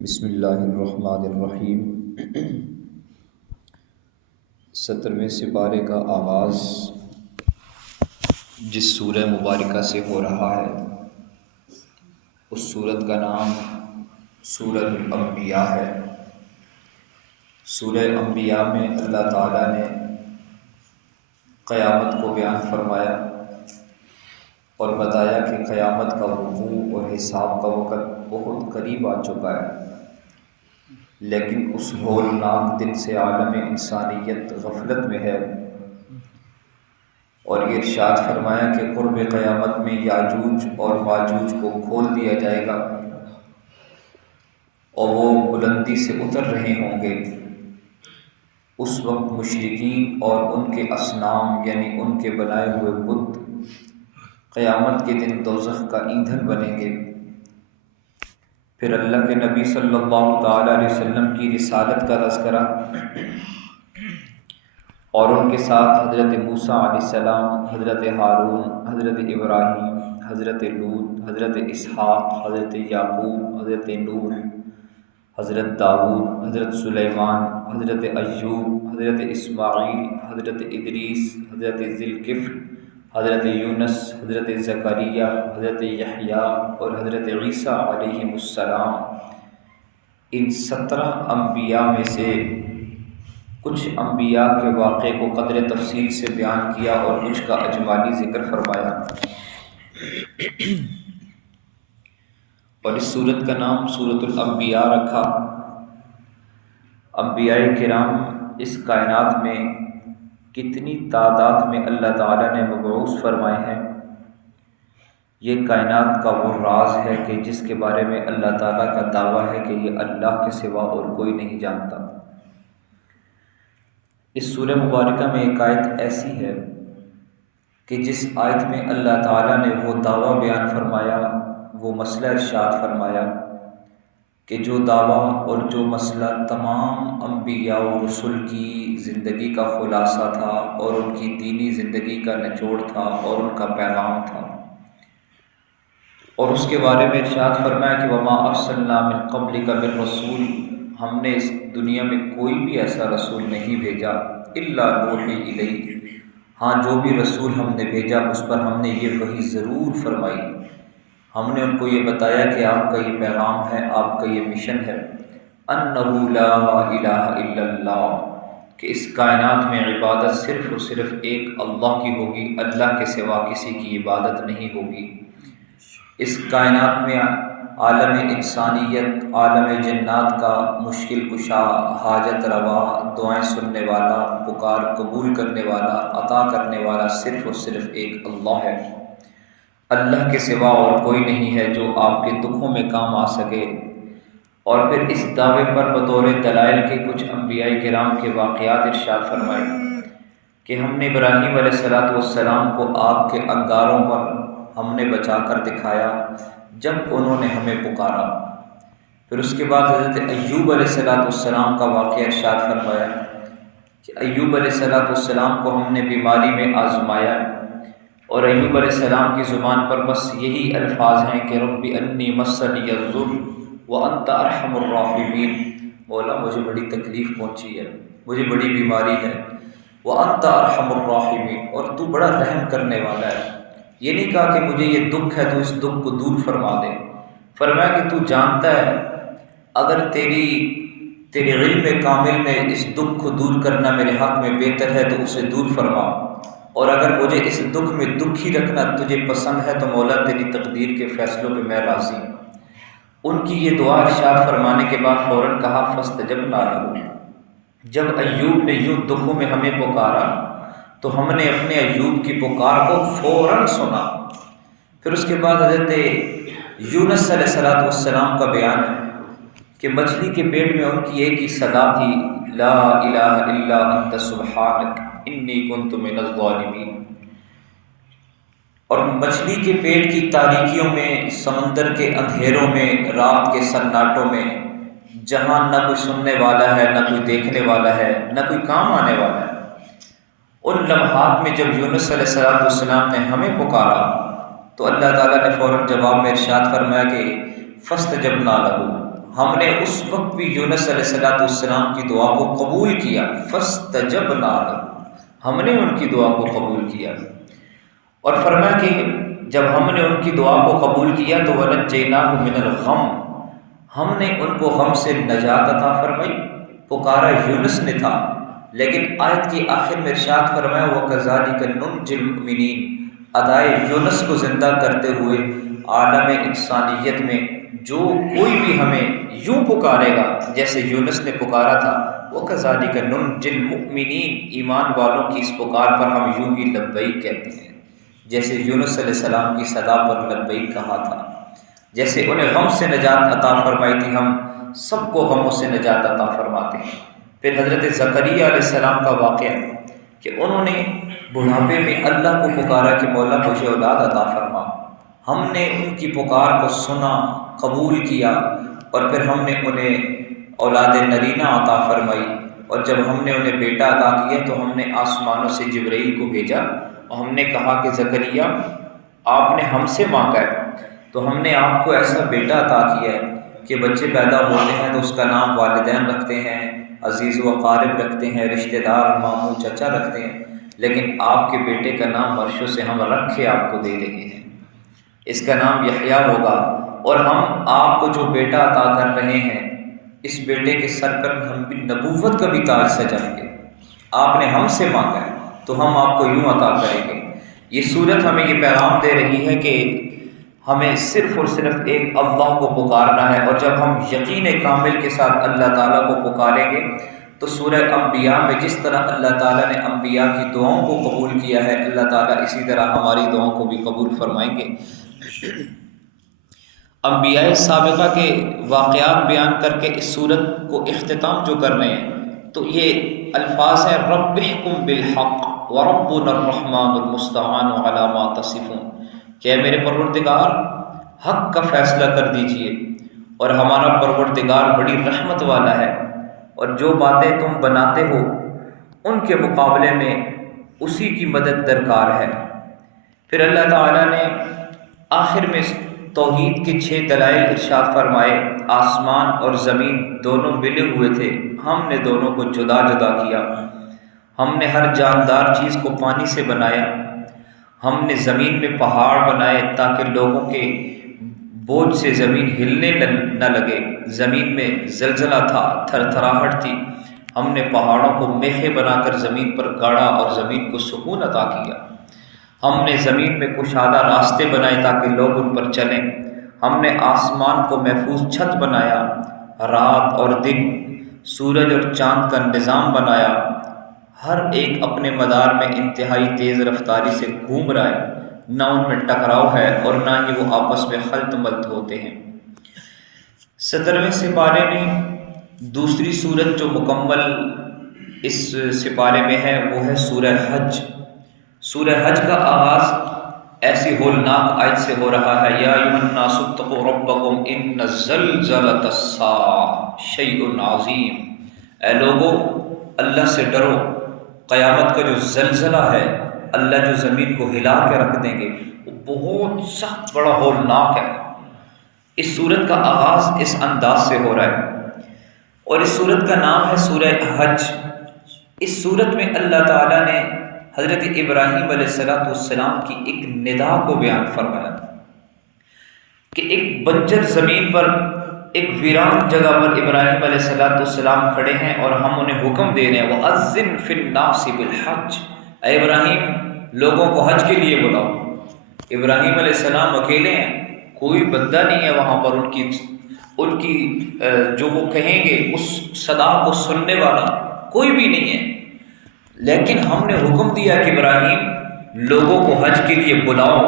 بسم اللہ الرحمن الرحیم۔ 17ویں سپارے کا آغاز جس سورہ مبارکہ سے ہو رہا ہے اس سورت کا نام سورۃ الانبیاء ہے۔ سورہ انبیاء میں اللہ تعالیٰ نے قیامت کو بیان فرمایا اور بتایا کہ قیامت کا وقوع اور حساب کا وقت بہت قریب آ چکا ہے، لیکن اس ہولناک دن سے عالم انسانیت غفلت میں ہے۔ اور یہ ارشاد فرمایا کہ قرب قیامت میں یاجوج اور ماجوج کو کھول دیا جائے گا اور وہ بلندی سے اتر رہے ہوں گے۔ اس وقت مشرکین اور ان کے اصنام یعنی ان کے بنائے ہوئے بت قیامت کے دن دوزخ کا ایندھن بنیں گے۔ پھر اللہ کے نبی صلی اللہ تعالیٰ علیہ وسلم کی رسالت کا تذکرہ اور ان کے ساتھ حضرت موسیٰ علیہ السلام، حضرت ہارون، حضرت ابراہیم، حضرت لوط، حضرت اسحاق، حضرت یعقوب، حضرت نوح، حضرت داؤد، حضرت سلیمان، حضرت ایوب، حضرت اسماعیل، حضرت ادریس، حضرت ذوالکفل، حضرت یونس، حضرت زکریا، حضرت یحییٰ اور حضرت عیسیٰ علیہم السلام، ان 17 انبیاء میں سے کچھ انبیاء کے واقعے کو قدر تفصیل سے بیان کیا اور کچھ کا اجمالی ذکر فرمایا۔ اور اس سورت کا نام سورۃ الانبیاء رکھا۔ انبیاء کرام اس کائنات میں کتنی تعداد میں اللہ تعالیٰ نے مبعوث فرمائے ہیں، یہ کائنات کا وہ راز ہے کہ جس کے بارے میں اللہ تعالیٰ کا دعویٰ ہے کہ یہ اللہ کے سوا اور کوئی نہیں جانتا۔ اس سورہ مبارکہ میں ایک آیت ایسی ہے کہ جس آیت میں اللہ تعالیٰ نے وہ دعویٰ بیان فرمایا، وہ مسئلہ ارشاد فرمایا کہ جو دعویٰ اور جو مسئلہ تمام انبیاء و رسل کی زندگی کا خلاصہ تھا اور ان کی دینی زندگی کا نچوڑ تھا اور ان کا پیغام تھا، اور اس کے بارے میں ارشاد فرمایا کہ وما ارسلنا من قبلک من رسول، ہم نے اس دنیا میں کوئی بھی ایسا رسول نہیں بھیجا الا نوحی الیہ، ہاں جو بھی رسول ہم نے بھیجا اس پر ہم نے یہ وحی ضرور فرمائی، ہم نے ان کو یہ بتایا کہ آپ کا یہ پیغام ہے، آپ کا یہ مشن ہے، انہ لا الہ الا اللہ، کہ اس کائنات میں عبادت صرف اور صرف ایک اللہ کی ہوگی، اللہ کے سوا کسی کی عبادت نہیں ہوگی۔ اس کائنات میں عالم انسانیت، عالم جنات کا مشکل کشا، حاجت روا، دعائیں سننے والا، پکار قبول کرنے والا، عطا کرنے والا صرف اور صرف ایک اللہ ہے۔ اللہ کے سوا اور کوئی نہیں ہے جو آپ کے دکھوں میں کام آ سکے۔ اور پھر اس دعوے پر بطور دلائل کے کچھ انبیاء کرام کے واقعات ارشاد فرمائے کہ ہم نے ابراہیم علیہ السلام کو آگ کے انگاروں پر ہم نے بچا کر دکھایا جب انہوں نے ہمیں پکارا۔ پھر اس کے بعد حضرت ایوب علیہ السلام کا واقعہ ارشاد فرمایا کہ ایوب علیہ السلام کو ہم نے بیماری میں آزمایا، اور ایوب علیہ السلام کی زبان پر بس یہی الفاظ ہیں کہ رب انی مسنی الضر وانت ارحم الراحمین، مولا مجھے بڑی تکلیف پہنچی ہے، مجھے بڑی بیماری ہے، وانت ارحم الراحمین، اور تو بڑا رحم کرنے والا ہے۔ یہ نہیں کہا کہ مجھے یہ دکھ ہے تو اس دکھ کو دور فرما دے، فرمایا کہ تو جانتا ہے اگر تیرے علم کامل میں اس دکھ کو دور کرنا میرے حق میں بہتر ہے تو اسے دور فرما، اور اگر مجھے اس دکھ میں دکھ ہی رکھنا تجھے پسند ہے تو مولا تیری تقدیر کے فیصلوں پہ میں راضی ہوں۔ ان کی یہ دعا ارشاد فرمانے کے بعد فوراً کہا فاستجبنا لہ، جب ایوب نے یوں دکھوں میں ہمیں پکارا تو ہم نے اپنے ایوب کی پکار کو فوراً سنا۔ پھر اس کے بعد حضرت یونس علیہ السلام کا بیان ہے کہ مچھلی کے پیٹ میں ان کی ایک ہی صدا تھی، لا الہ الا انت سبحانک انی کنت من الظالمین۔ اور مچھلی کے پیٹ کی تاریکیوں میں، سمندر کے اندھیروں میں، رات کے سناٹوں میں، جہاں نہ کوئی سننے والا ہے، نہ کوئی دیکھنے والا ہے، نہ کوئی کام آنے والا ہے، ان لمحات میں جب یونس علیہ السلام نے ہمیں پکارا تو اللہ تعالیٰ نے فوراً جواب میں ارشاد فرمایا کہ فاستجبنا لہ، ہم نے اس وقت بھی یونس علیہ السلام کی دعا کو قبول کیا، فاستجبنا لہ، ہم نے ان کی دعا کو قبول کیا۔ اور فرمایا کہ جب ہم نے ان کی دعا کو قبول کیا تو وَنَجَّيْنَاهُ مِنَ الْغَمِّ، ہم نے ان کو غم سے نجات عطا فرمائی۔ پکارا یونس نے تھا، لیکن آیت کی آخر میں ارشاد فرمایا وَكَذَلِكَ نُنْجِي الْمُؤْمِنِينَ، ادائے یونس کو زندہ کرتے ہوئے عالم انسانیت میں جو کوئی بھی ہمیں یوں پکارے گا جیسے یونس نے پکارا تھا، وَكَذَلِكَ نُنْجِي الْمُؤْمِنِينَ، ایمان والوں کی اس پکار پر ہم یوں ہی لبیک کہتے ہیں، جیسے یونس علیہ السلام کی صدا پر لبیک کہا تھا، جیسے انہیں غم سے نجات عطا فرمائی تھی، ہم سب کو غموں سے نجات عطا فرماتے ہیں۔ پھر حضرت زکریا علیہ السلام کا واقعہ کہ انہوں نے بڑھاپے میں اللہ کو پکارا کہ مولا مجھے اولاد عطا فرما، ہم نے ان کی پکار کو سنا، قبول کیا، اور پھر ہم نے انہیں اولاد نرینہ عطا فرمائی، اور جب ہم نے انہیں بیٹا عطا کیا تو ہم نے آسمانوں سے جبرائیل کو بھیجا اور ہم نے کہا کہ زکریا آپ نے ہم سے مانگا ہے تو ہم نے آپ کو ایسا بیٹا عطا کیا ہے کہ بچے پیدا ہوتے ہیں تو اس کا نام والدین رکھتے ہیں، عزیز و اقارب رکھتے ہیں، رشتہ دار ماموں چچا رکھتے ہیں، لیکن آپ کے بیٹے کا نام عرشوں سے ہم رکھ کے آپ کو دے رہے ہیں، اس کا نام یحییٰ ہوگا، اور ہم آپ کو جو بیٹا عطا کر رہے ہیں اس بیٹے کے سر پر ہم بھی نبوت کا بھی تاج سجائیں گے، آپ نے ہم سے مانگا ہے تو ہم آپ کو یوں عطا کریں گے۔ یہ صورت ہمیں یہ پیغام دے رہی ہے کہ ہمیں صرف اور صرف ایک اللہ کو پکارنا ہے، اور جب ہم یقین کامل کے ساتھ اللہ تعالیٰ کو پکاریں گے تو سورہ انبیاء میں جس طرح اللہ تعالیٰ نے انبیاء کی دعاؤں کو قبول کیا ہے، اللہ تعالیٰ اسی طرح ہماری دعاؤں کو بھی قبول فرمائیں گے۔ انبیاء سابقہ کے واقعات بیان کر کے اس صورت کو اختتام جو کر رہے ہیں تو یہ الفاظ ہیں رب احکم بالحق وربنا الرحمن المستعان علی ما تصفون، کہ میرے پروردگار حق کا فیصلہ کر دیجئے، اور ہمارا پروردگار بڑی رحمت والا ہے، اور جو باتیں تم بناتے ہو ان کے مقابلے میں اسی کی مدد درکار ہے۔ پھر اللہ تعالیٰ نے آخر میں توحید کے 6 دلائل ارشاد فرمائے، آسمان اور زمین دونوں ملے ہوئے تھے، ہم نے دونوں کو جدا جدا کیا، ہم نے ہر جاندار چیز کو پانی سے بنایا، ہم نے زمین میں پہاڑ بنائے تاکہ لوگوں کے بوجھ سے زمین ہلنے نہ لگے، زمین میں زلزلہ تھا، تھر تھراہٹ تھی، ہم نے پہاڑوں کو میخیں بنا کر زمین پر گاڑا اور زمین کو سکون عطا کیا، ہم نے زمین میں کشادہ راستے بنائے تاکہ لوگ ان پر چلیں، ہم نے آسمان کو محفوظ چھت بنایا، رات اور دن، سورج اور چاند کا نظام بنایا، ہر ایک اپنے مدار میں انتہائی تیز رفتاری سے گھوم رہا ہے، نہ ان میں ٹکراؤ ہے اور نہ ہی وہ آپس میں خلط ملط ہوتے ہیں۔ 17ویں سپارے میں دوسری سورت جو مکمل اس سپارے میں ہے وہ ہے سورہ حج۔ سورہ حج کا آغاز ایسی ہولناک آیت سے ہو رہا ہے، یا ایھا الناس اتقوا ربکم ان زلزلۃ الساعۃ شیء عظیم، اے لوگو اللہ سے ڈرو، قیامت کا جو زلزلہ ہے، اللہ جو زمین کو ہلا کے رکھ دیں گے، وہ بہت سخت بڑا ہولناک ہے۔ اس سورت کا آغاز اس انداز سے ہو رہا ہے، اور اس سورت کا نام ہے سورہ حج۔ اس سورت میں اللہ تعالیٰ نے حضرت ابراہیم علیہ السلام کی ایک ندا کو بیان فرمایا کہ ایک بنجر زمین پر، ایک ویران جگہ پر ابراہیم علیہ السلام کھڑے ہیں اور ہم انہیں حکم دے رہے ہیں وَأَذِّن فِي النَّاسِ بِالْحَجِّ، اے ابراہیم لوگوں کو حج کے لیے بلاؤ۔ ابراہیم علیہ السلام اکیلے ہیں، کوئی بندہ نہیں ہے وہاں پر ان کی جو وہ کہیں گے اس صدا کو سننے والا کوئی بھی نہیں ہے، لیکن ہم نے حکم دیا کہ ابراہیم لوگوں کو حج کے لیے بلاؤ،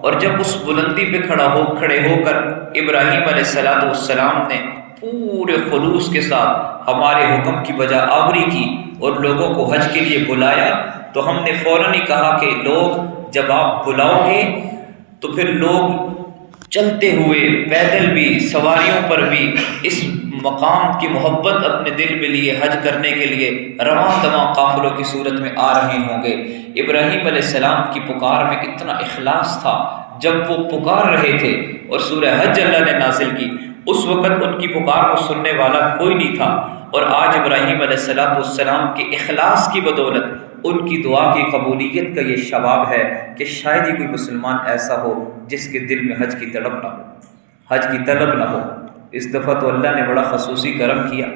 اور جب اس بلندی پہ کھڑے ہو کر ابراہیم علیہ السلام نے پورے خلوص کے ساتھ ہمارے حکم کی بجا آوری کی اور لوگوں کو حج کے لیے بلایا، تو ہم نے فوراً ہی کہا کہ لوگ جب آپ بلاؤ گے تو پھر لوگ چلتے ہوئے، پیدل بھی، سواریوں پر بھی اس مقام کی محبت اپنے دل میں لیے حج کرنے کے لیے رواں دواں قافلوں کی صورت میں آ رہے ہوں گے۔ ابراہیم علیہ السلام کی پکار میں اتنا اخلاص تھا، جب وہ پکار رہے تھے اور سورہ حج اللہ نے نازل کی اس وقت ان کی پکار کو سننے والا کوئی نہیں تھا، اور آج ابراہیم علیہ السلام کے اخلاص کی بدولت ان کی دعا کی قبولیت کا یہ شباب ہے کہ شاید ہی کوئی مسلمان ایسا ہو جس کے دل میں حج کی طلب نہ ہو، حج کی طلب نہ ہو۔ اس دفعہ تو اللہ نے بڑا خصوصی کرم کیا،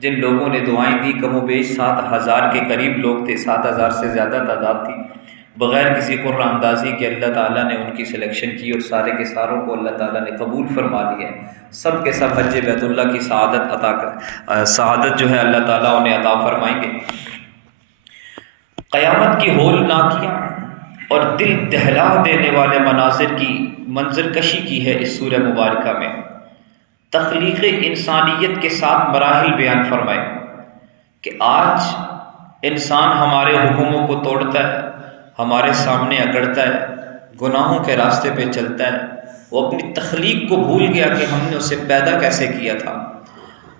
جن لوگوں نے دعائیں دی کم و بیش 7,000 کے قریب لوگ تھے، 7,000 سے زیادہ تعداد تھی، بغیر کسی قرآن اندازی کے اللہ تعالیٰ نے ان کی سلیکشن کی اور سارے کے ساروں کو اللہ تعالیٰ نے قبول فرما لیا ہے۔ سب کے سب حج بیت اللہ کی سعادت جو ہے اللہ تعالیٰ انہیں عطا فرمائیں گے۔ قیامت کی ہولناکیاں اور دل دہلا دینے والے مناظر کی منظر کشی کی ہے اس سورہ مبارکہ میں۔ تخلیق انسانیت کے ساتھ مراحل بیان فرمائے کہ آج انسان ہمارے حکموں کو توڑتا ہے، ہمارے سامنے اکڑتا ہے، گناہوں کے راستے پہ چلتا ہے، وہ اپنی تخلیق کو بھول گیا کہ ہم نے اسے پیدا کیسے کیا تھا۔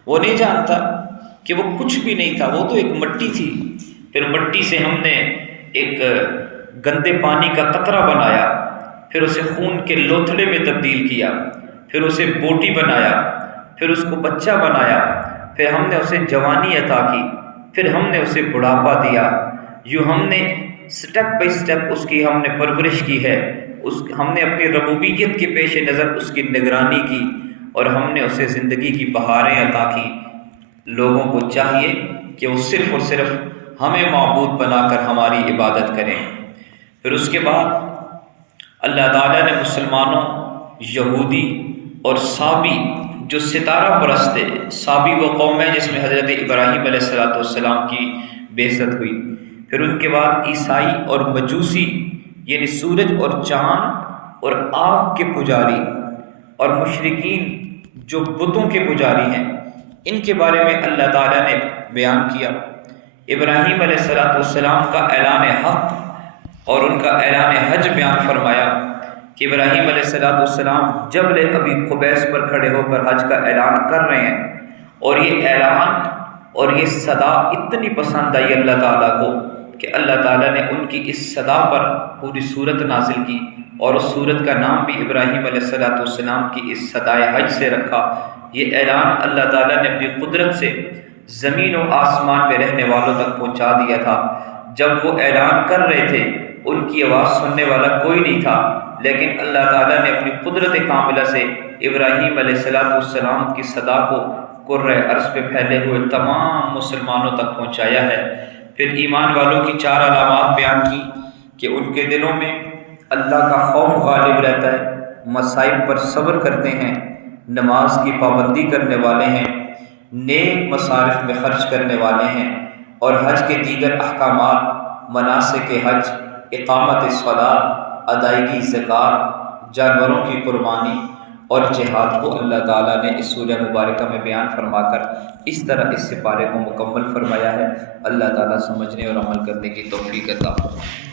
وہ نہیں جانتا کہ وہ کچھ بھی نہیں تھا، وہ تو ایک مٹی تھی، پھر مٹی سے ہم نے ایک گندے پانی کا قطرہ بنایا، پھر اسے خون کے لوتھڑے میں تبدیل کیا، پھر اسے بوٹی بنایا، پھر اس کو بچہ بنایا، پھر ہم نے اسے جوانی عطا کی، پھر ہم نے اسے بڑھاپا دیا۔ یوں ہم نے سٹیپ بائی سٹیپ اس کی ہم نے پرورش کی ہے، ہم نے اپنی ربوبیت کے پیش نظر اس کی نگرانی کی، اور ہم نے اسے زندگی کی بہاریں عطا کی۔ لوگوں کو چاہیے کہ وہ صرف اور صرف ہمیں معبود بنا کر ہماری عبادت کریں۔ پھر اس کے بعد اللہ تعالیٰ نے مسلمانوں، یہودی اور صابی جو ستارہ پرست تھے، صابی وہ قوم ہے جس میں حضرت ابراہیم علیہ السلام کی بعثت ہوئی، پھر ان کے بعد عیسائی اور مجوسی یعنی سورج اور چاند اور آگ کے پجاری اور مشرکین جو بتوں کے پجاری ہیں، ان کے بارے میں اللہ تعالیٰ نے بیان کیا۔ ابراہیم علیہ السلام کا اعلان حق اور ان کا اعلان حج بیان فرمایا کہ ابراہیم علیہ السلام جبل ابی قبیس پر کھڑے ہو کر حج کا اعلان کر رہے ہیں، اور یہ اعلان اور یہ صدا اتنی پسند آئی اللہ تعالیٰ کو کہ اللہ تعالیٰ نے ان کی اس صدا پر پوری سورت نازل کی، اور اس سورت کا نام بھی ابراہیم علیہ السلام کی اس صدائے حج سے رکھا۔ یہ اعلان اللہ تعالیٰ نے اپنی قدرت سے زمین و آسمان میں رہنے والوں تک پہنچا دیا تھا۔ جب وہ اعلان کر رہے تھے ان کی آواز سننے والا کوئی نہیں تھا، لیکن اللہ تعالیٰ نے اپنی قدرت کاملہ سے ابراہیم علیہ السلام کی صدا کو کرۂ ارض پہ پھیلے ہوئے تمام مسلمانوں تک پہنچایا ہے۔ پھر ایمان والوں کی 4 علامات بیان کی کہ ان کے دلوں میں اللہ کا خوف غالب رہتا ہے، مصائب پر صبر کرتے ہیں، نماز کی پابندی کرنے والے ہیں، نیک مصارف میں خرچ کرنے والے ہیں، اور حج کے دیگر احکامات، مناسک حج، اقامت صلاۃ، ادائیگی زکوٰۃ، جانوروں کی قربانی اور جہاد کو اللہ تعالیٰ نے اس سورہ مبارکہ میں بیان فرما کر اس طرح اس سپارے کو مکمل فرمایا ہے۔ اللہ تعالیٰ سمجھنے اور عمل کرنے کی توفیق عطا فرمائے۔